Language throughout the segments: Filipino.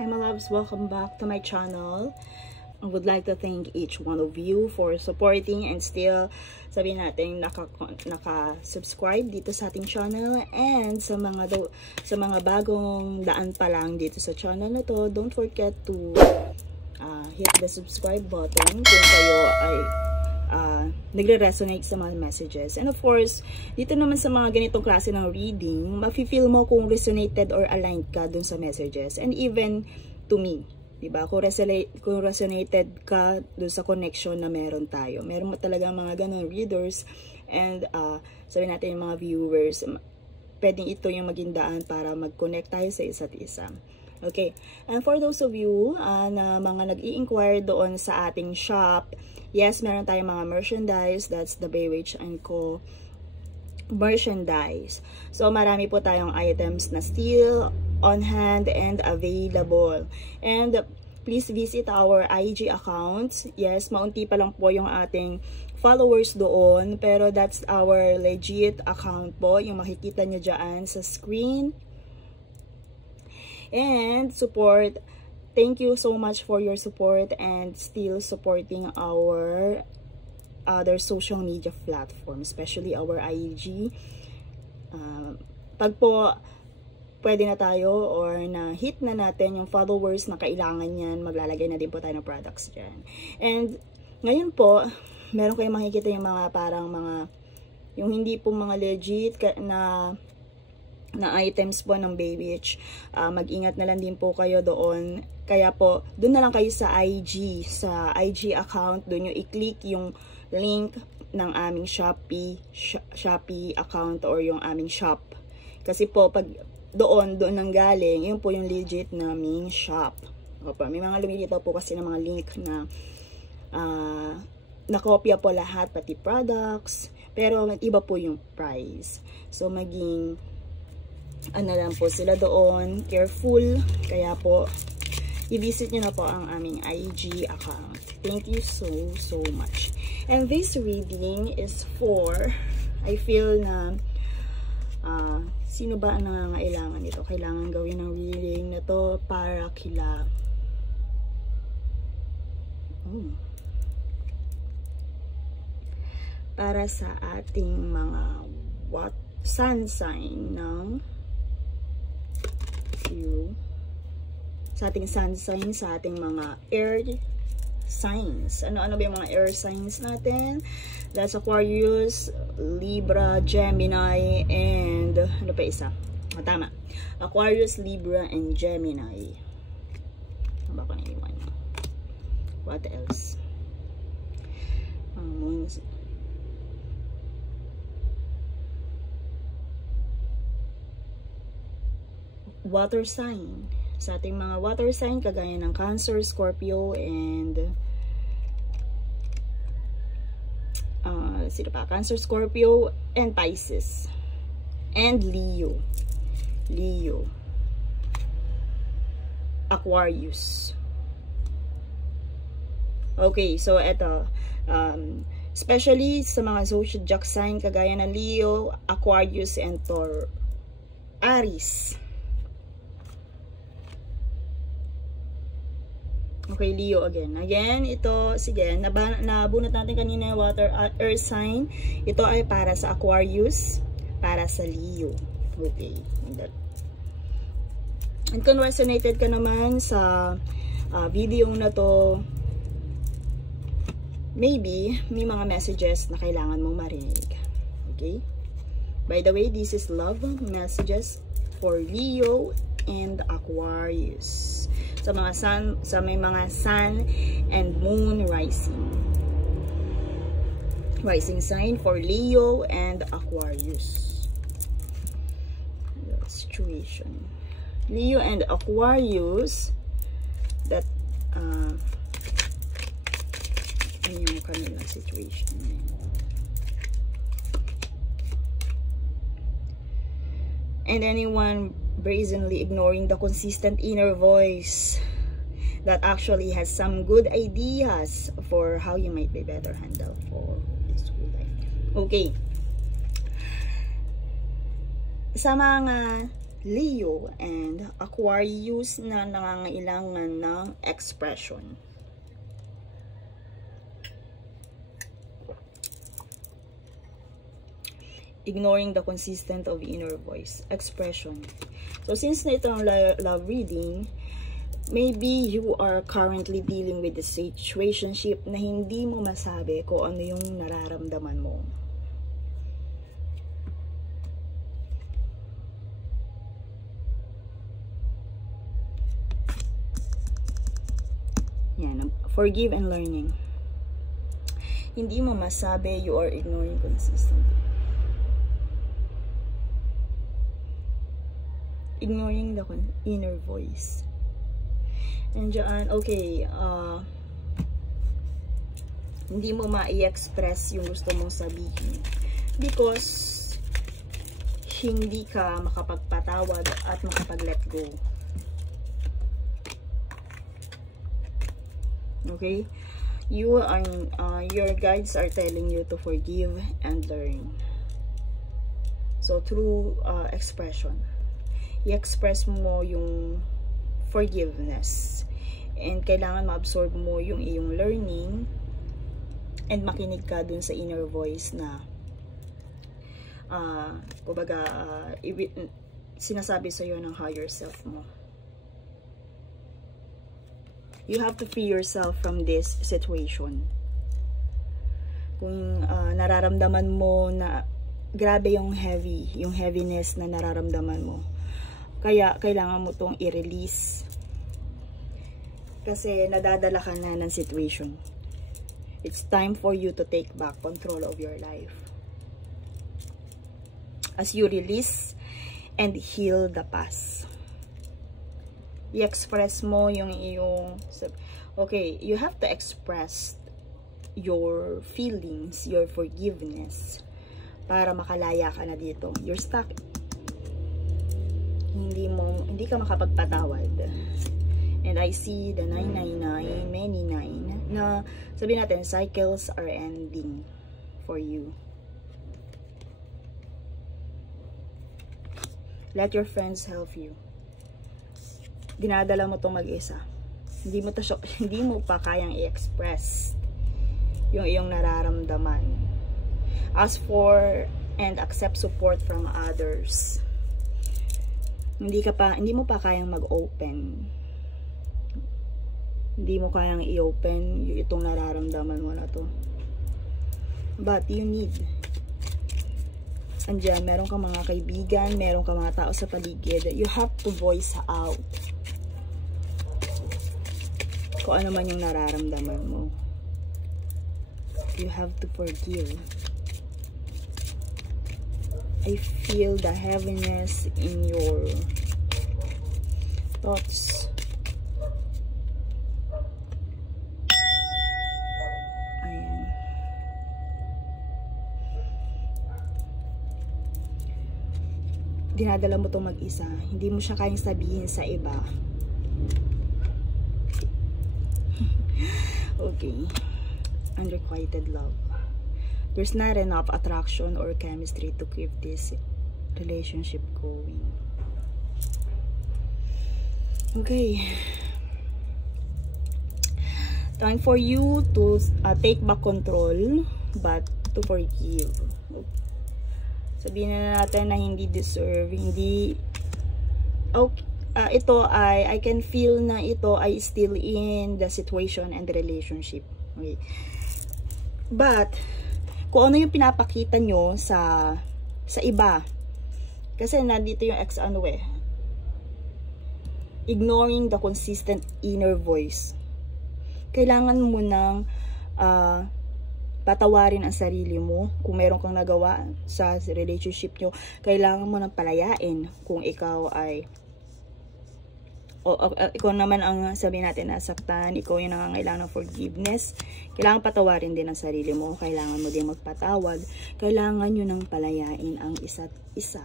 Hi my loves, welcome back to my channel. I would like to thank each one of you for supporting and still sabihin natin naka-subscribe dito sa ating channel, and sa mga bagong daan pa lang dito sa channel na to, don't forget to hit the subscribe button kung kayo ay nagre-resonate sa mga messages. And of course, dito naman sa mga ganitong klase ng reading, mafe-feel mo kung resonated or aligned ka dun sa messages. And even to me, diba? Kung resonated ka dun sa connection na meron tayo. Meron mo talaga mga ganun readers, and sabihin natin yung mga viewers, pwedeng ito yung maging daan para mag-connect tayo sa isa't isa. Okay, and for those of you na mga nag-i-inquire doon sa ating shop, yes, meron tayong mga merchandise. That's the Baywitch & Co. merchandise. So, marami po tayong items na still on hand and available. And please visit our IG accounts. Yes, maunti pa lang po yung ating followers doon, pero that's our legit account po, yung makikita nyo dyan sa screen. And support, thank you so much for your support and still supporting our other social media platforms, especially our IG. Pag po pwede na tayo or na hit na natin yung followers na kailangan yan, maglalagay na din po tayo ng products dyan. And ngayon po, meron kayong makikita yung mga parang yung hindi po mga legit na items po ng Baywitch. Mag-ingat na lang din po kayo doon. Kaya po, doon na lang kayo sa IG account. Doon nyo i-click yung link ng aming Shopee account or yung aming shop. Kasi po, pag doon nang galing, yun po yung legit naming shop. Opo, may mga lumilitaw po kasi ng mga link na nakopya po lahat, pati products. Pero iba po yung price. So, maging ano lang po sila doon, careful. Kaya po, i-visit nyo na po ang aming IG account. Thank you so much. And this reading is for, I feel na sino ba ang nangangailangan nito? Kailangan gawin ng reading na to para kila para sa ating mga sun sign ng sa ating sun sign, sa ating mga air signs. Ano ba yung mga air signs natin? That's Aquarius, Libra, Gemini, and ano pa isa? Tama. Aquarius, Libra, and Gemini. Ano ba ko naiwan? What else? Water sign. Sa ating mga water sign, kagaya ng Cancer, Scorpio, and sino pa? Cancer, Scorpio, and Pisces. And Leo. Aquarius. Okay, so eto. Especially sa mga zodiac sign, kagaya ng Leo, Aquarius, and Aries. Okay, Leo again. Again, ito, sige, nabunot natin kanina yung water earth sign. Ito ay para sa Aquarius, para sa Leo. Okay. And kung resonated ka naman sa video na to, maybe may mga messages na kailangan mong marinig. Okay? By the way, this is love messages for Leo and Aquarius. Sa may mga sun and moon rising sign for Leo and Aquarius. The situation. Leo and Aquarius, that ano yung kanilang situation. And anyone brazenly ignoring the consistent inner voice that actually has some good ideas for how you might be better handled for this whole life. Okay. Sa mga Leo and Aquarius na nangangailangan ng expression. Ignoring the consistent of inner voice. Expression. So, since na ito ang love reading, maybe you are currently dealing with the situationship na hindi mo masabi kung ano yung nararamdaman mo. Yan. Forgive and learning. Hindi mo masabi, you are ignoring consistently. Ignoring the inner voice. And dyan, okay, hindi mo ma-i-express yung gusto mong sabihin because hindi ka makapagpatawad at makapag-let go. Okay? You are, your guides are telling you to forgive and learn. So, through expression. I-express mo yung forgiveness. And kailangan ma-absorb mo yung iyong learning and makinig ka dun sa inner voice na kumbaga, sinasabi sa'yo ng higher self mo. You have to free yourself from this situation. Kung nararamdaman mo na grabe yung heaviness na nararamdaman mo, kaya kailangan mo tong i-release kasi nadadala ka na ng situation. It's time for you to take back control of your life. As you release and heal the past. I-express mo yung iyong, okay, you have to express your feelings, your forgiveness para makalaya ka na dito. You're stuck. Hindi ka makapagpatawad. And I see the 999, many 9, na sabihin natin, cycles are ending for you. Let your friends help you. Dinadala mo tong mag-isa. Hindi mo pa kayang i-express yung iyong nararamdaman. Ask for and accept support from others. Hindi mo pa kayang mag-open. Hindi mo kayang i-open itong nararamdaman mo na to. But you need. Andiyan, meron kang mga kaibigan, meron kang mga tao sa paligid. You have to voice out kung ano man yung nararamdaman mo. You have to forgive. I feel the heaviness in your thoughts. Ayan. Dinadala mo itong mag-isa. Hindi mo siya kayang sabihin sa iba. Okay. Unrequited love. There's not enough attraction or chemistry to keep this relationship going. Okay. Time for you to take back control, but to forgive. Sabihin na natin na hindi deserve, hindi... Okay. Ito ay, I can feel na ito ay still in the situation and the relationship. Okay. But, kung ano yung pinapakita nyo sa iba, kasi nandito yung ignoring the consistent inner voice. Kailangan mo nang patawarin ang sarili mo. Kung meron kang nagawa sa relationship nyo, kailangan mo nang palayain. Kung ikaw ay ikaw naman ang sabihin natin nasaktan, ikaw yung nangangailangan ng forgiveness, kailangan patawarin din ang sarili mo, kailangan mo din magpatawad, kailangan nyo nang palayain ang isa't isa.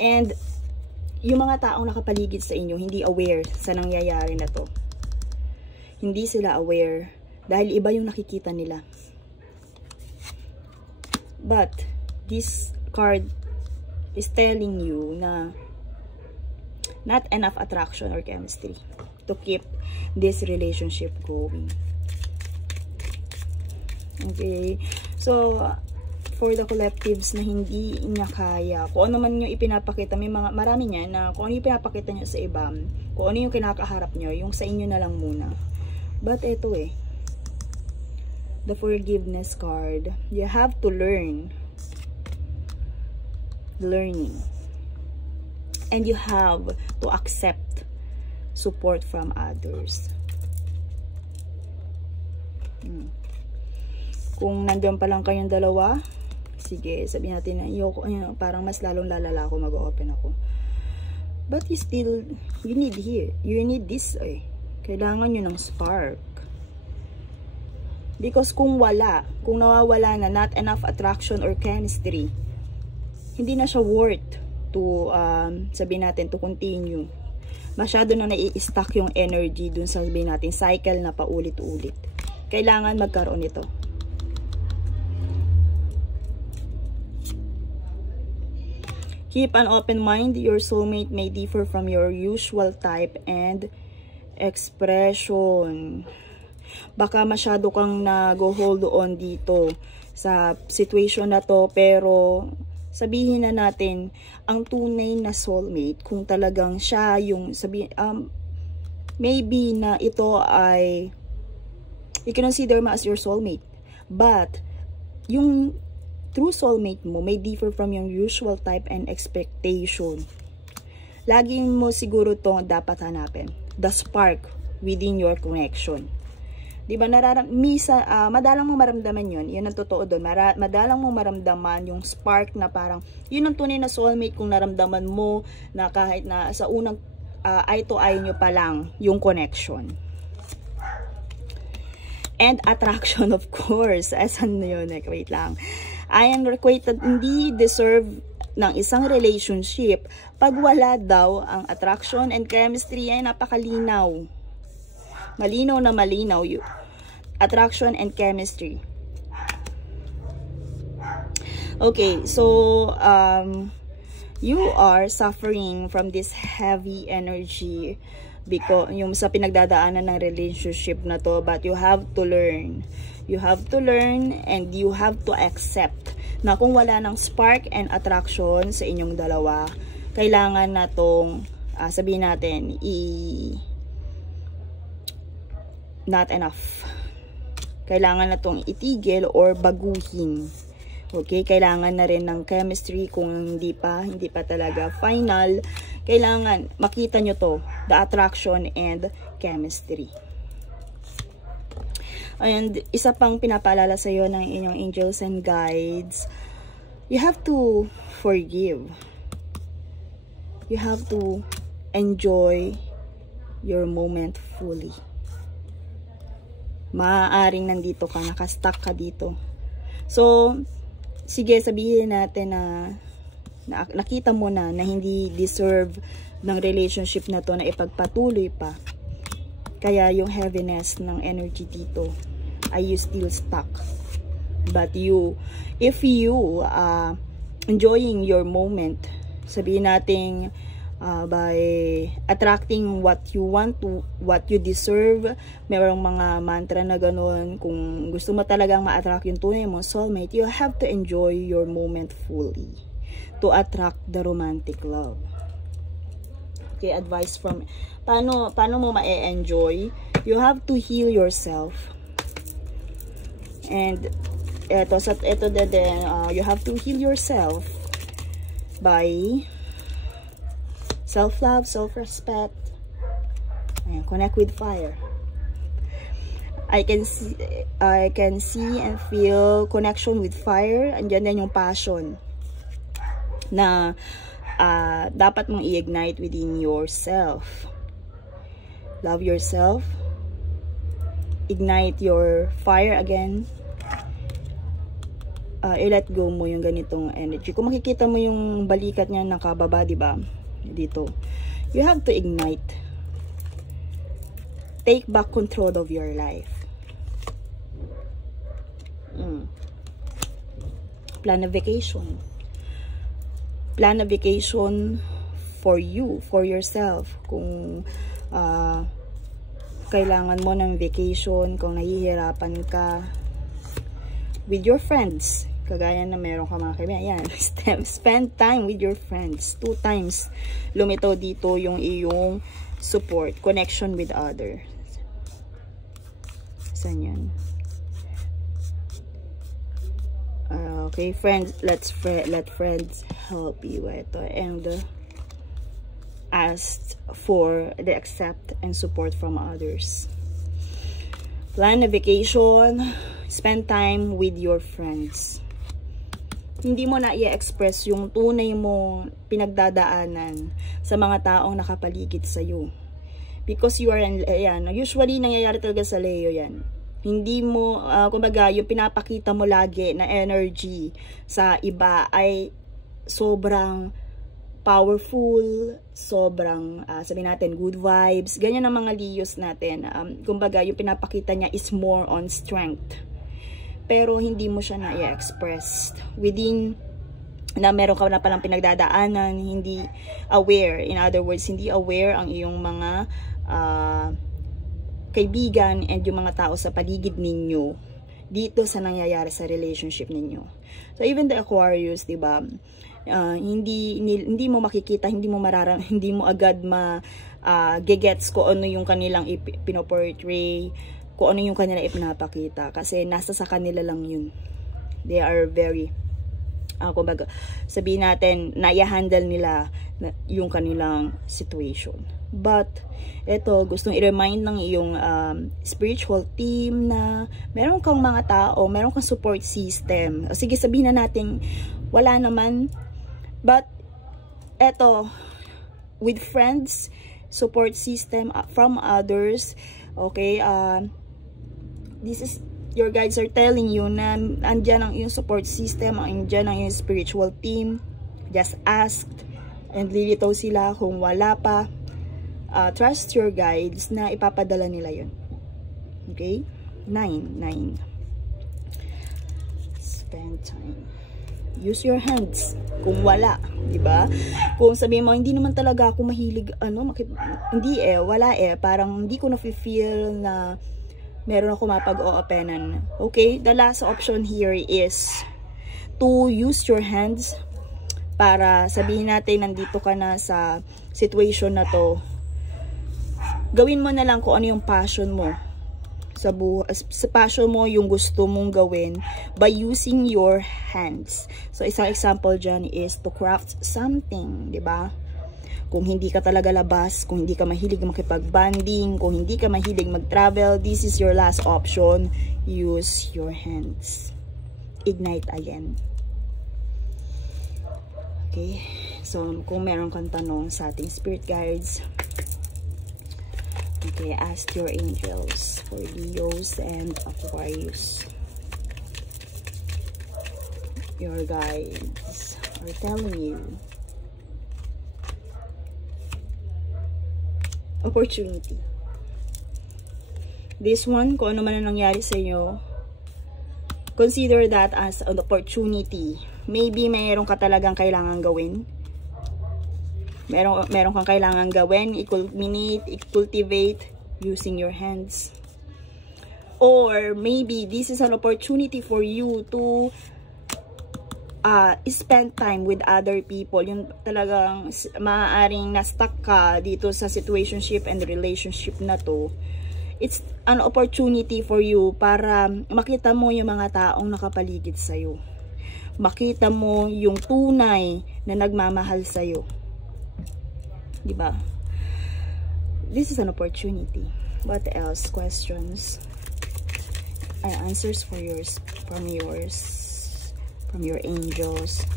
And yung mga taong nakapaligid sa inyo hindi aware sa nangyayari na to. Hindi sila aware dahil iba yung nakikita nila. But this card is telling you na not enough attraction or chemistry to keep this relationship going. Okay, so for the collectives na hindi niya kaya, kung ano man yung ipinapakita, may mga, marami niya na kung ano yung pinapakita niya sa iba, kung ano yung kinakaharap niyo, yung sa inyo na lang muna. But eto the forgiveness card, you have to learning, and you have to accept support from others. Kung nandun pa lang kayong dalawa, sige, sabihin natin na parang mas lalong lalala ako, mag-open ako. But you need this kailangan nyo ng spark. Because kung nawawala na, not enough attraction or chemistry, hindi na siya worth to, sabihin natin, to continue. Masyado na nai-stuck yung energy dun sa, sabihin natin, cycle na paulit-ulit. Kailangan magkaroon ito. Keep an open mind. Your soulmate may differ from your usual type and expression. Baka masyado kang nag-hold on dito sa situation na to, pero sabihin na natin, ang tunay na soulmate, kung talagang siya yung maybe na ito ay you can consider mo as your soulmate, but yung true soulmate mo may differ from your usual type and expectation. Lagi mo siguro to dapat hanapin, the spark within your connection. Diba, madalang mo maramdaman yun ang totoo doon. Madalang mo maramdaman yung spark na parang, yun ang tunay na soulmate kung naramdaman mo na kahit na sa unang eye to eye nyo pa lang yung connection. And attraction, of course. Asan na yun? Wait lang. I am requited, hindi deserve ng isang relationship pag wala daw ang attraction and chemistry. Ay napakalinaw. Malinaw na malinaw yun. Attraction and chemistry. Okay, so you are suffering from this heavy energy because yung sa pinagdadaanan ng relationship na to, but you have to learn. You have to learn and you have to accept na kung wala ng spark and attraction sa inyong dalawa, kailangan na tong sabihin natin not enough. Kailangan na tong itigil or baguhin. Okay, kailangan na rin ng chemistry kung hindi pa talaga final. Kailangan makita nyo to, the attraction and chemistry. And isa pang pinapaalala sa iyo ng inyong angels and guides, you have to forgive. You have to enjoy your moment fully. Maaaring nandito ka, nakastuck ka dito. So, sige, sabihin natin na nakita mo na hindi deserve ng relationship na to na ipagpatuloy pa. Kaya yung heaviness ng energy dito, are you still stuck? But if you enjoying your moment, sabihin natin by attracting what you want to, what you deserve, mayroong mga mantra na ganun, kung gusto mo talagang ma-attract yung tunay mo soulmate, you have to enjoy your moment fully to attract the romantic love. Okay, advice from, paano mo ma-enjoy? You have to heal yourself. And you have to heal yourself by self-love, self-respect, and connect with fire. I can see and feel connection with fire. Andiyan din yung passion na dapat mong i-ignite within yourself. Love yourself. Ignite your fire again. I-let go mo yung ganitong energy. Kung makikita mo yung balikat niya nakababa, diba? Dito. You have to ignite. Take back control of your life. Plan a vacation. Plan a vacation for you, for yourself. Kung kailangan mo ng vacation, kung nahihirapan ka with your friends, kagaya na meron ka mga kaibigan, ayan, spend time with your friends. 2 times lumitaw dito yung iyong support, connection with others. Saan yan? Okay, friends, let friends help you. Ito, and ask for the accept and support from others. Plan a vacation, spend time with your friends. Hindi mo na i-express yung tunay mo pinagdadaanan sa mga taong nakapaligid sa iyo. Because you are, ayan, usually nangyayari talaga sa Leo yan. Hindi mo, kumbaga, yung pinapakita mo lagi na energy sa iba ay sobrang powerful, sobrang, sabihin natin, good vibes. Ganyan ang mga Leos natin. Kumbaga, yung pinapakita niya is more on strength. Pero hindi mo siya na-express within na meron ka na palang pinagdadaanan, hindi aware. In other words, hindi aware ang iyong mga kaibigan and yung mga tao sa paligid ninyo dito sa nangyayari sa relationship ninyo. So even the Aquarius, 'di ba? Hindi mo makikita, hindi mo agad gegets ko ano yung kanilang pinoportray, kung ano yung kanila ipinapakita kasi nasa sa kanila lang yun. They are very kumbaga, sabihin natin, nai-handle nila yung kanilang situation. But, eto, gustong i-remind ng iyong spiritual team na meron kang mga tao, meron kang support system. O sige, sabihin na natin, wala naman. But, eto, with friends, support system from others, okay, this is, your guides are telling you na andyan ang iyong support system, andyan ang iyong spiritual team. Just ask and lilitaw sila kung wala pa. Trust your guides na ipapadala nila yun. Okay? 9. Spend time. Use your hands. Kung wala, di ba? Kung sabihin mo, hindi naman talaga ako mahilig, hindi wala parang hindi ko na-feel na meron ako mapag-o-openan. Okay? The last option here is to use your hands para sabihin natin nandito ka na sa situation na to. Gawin mo na lang kung ano yung passion mo sa passion mo, yung gusto mong gawin by using your hands. So isang example dyan is to craft something, di ba? Kung hindi ka talaga labas, kung hindi ka mahilig makipag-bonding, kung hindi ka mahilig mag-travel, this is your last option. Use your hands. Ignite again. Okay? So, kung meron kang tanong sa ating spirit guides, okay, ask your angels for Leos and Aquarius. Your guides are telling you opportunity. This one, kung ano man ang nangyari sa inyo, consider that as an opportunity. Maybe mayroon ka talagang kailangan gawin. Meron kang kailangan gawin, i-culminate, i-cultivate using your hands. Or maybe this is an opportunity for you to spend time with other people. Yung talagang maaaring na-stuck ka dito sa situationship and relationship na to. It's an opportunity for you para makita mo yung mga taong nakapaligid sa'yo. Makita mo yung tunay na nagmamahal sa'yo. Diba? This is an opportunity. What else? Questions? Answers for yours, from your angels.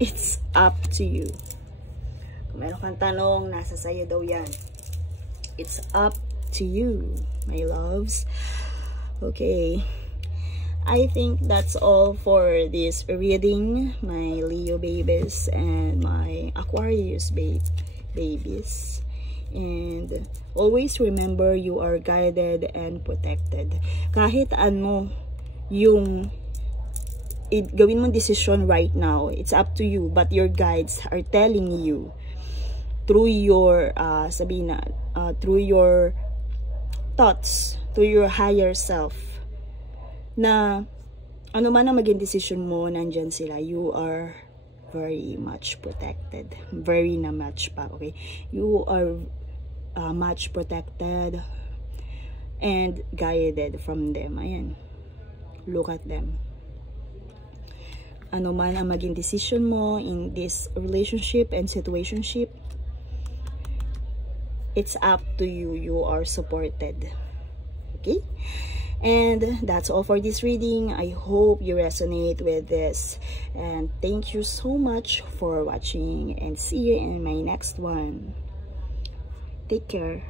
It's up to you. Kung meron kang tanong, nasa sayo daw yan. It's up to you, my loves. Okay. I think that's all for this reading, my Leo babies and my Aquarius babies. And always remember, you are guided and protected. Kahit ano yung gawin mong decision right now. It's up to you, but your guides are telling you through your through your thoughts, through your higher self, na ano man ang maging decision mo, nandyan sila. You are very much protected. Very na much pa, okay? You are much protected and guided from them. Ayan. Look at them. Ano man ang maging decision mo in this relationship and situationship, it's up to you. You are supported. Okay? And that's all for this reading. I hope you resonate with this. And thank you so much for watching. And see you in my next one. Take care.